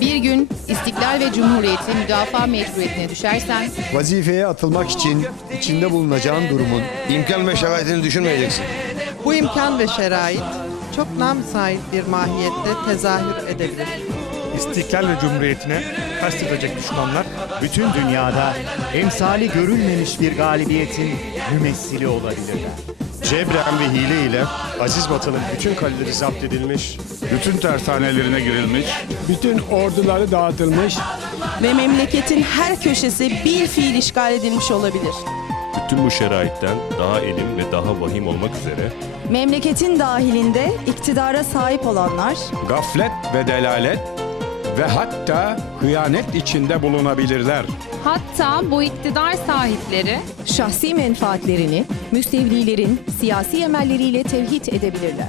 Bir gün istiklal ve cumhuriyeti müdafaa mecburiyetine düşersen Vazifeye atılmak için içinde bulunacağın durumun İmkan ve şeraitini düşünmeyeceksin. Bu imkan ve şerait çok namsait bir mahiyette tezahür edebilir. İstiklal ve Cumhuriyetine kastedecek düşmanlar bütün dünyada emsali görülmemiş bir galibiyetin mümessili olabilirler. Cebren ve hile ile aziz vatanın bütün kaleleri zapt edilmiş, Bütün tersanelerine girilmiş, bütün orduları dağıtılmış Ve memleketin her köşesi bir fiil işgal edilmiş olabilir. bütün bu şeraitten daha elim ve daha vahim olmak üzere Memleketin dahilinde iktidara sahip olanlar gaflet ve delalet ve hatta hıyanet içinde bulunabilirler. Hatta bu iktidar sahipleri şahsi menfaatlerini müstevlilerin siyasi emelleriyle tevhid edebilirler.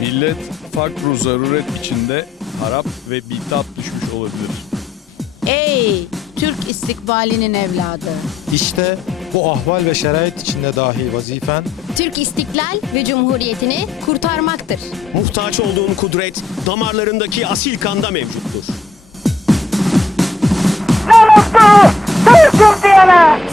millet fakru zaruret içinde harap ve bitap düşmüş olabilir. Ey Türk istikbalinin evladı. İşte bu ahval ve şerait içinde dahi vazifen Türk istiklal ve cumhuriyetini kurtarmaktır. Muhtaç olduğun kudret damarlarındaki asil kanda mevcuttur. Sesimizi yer göğsü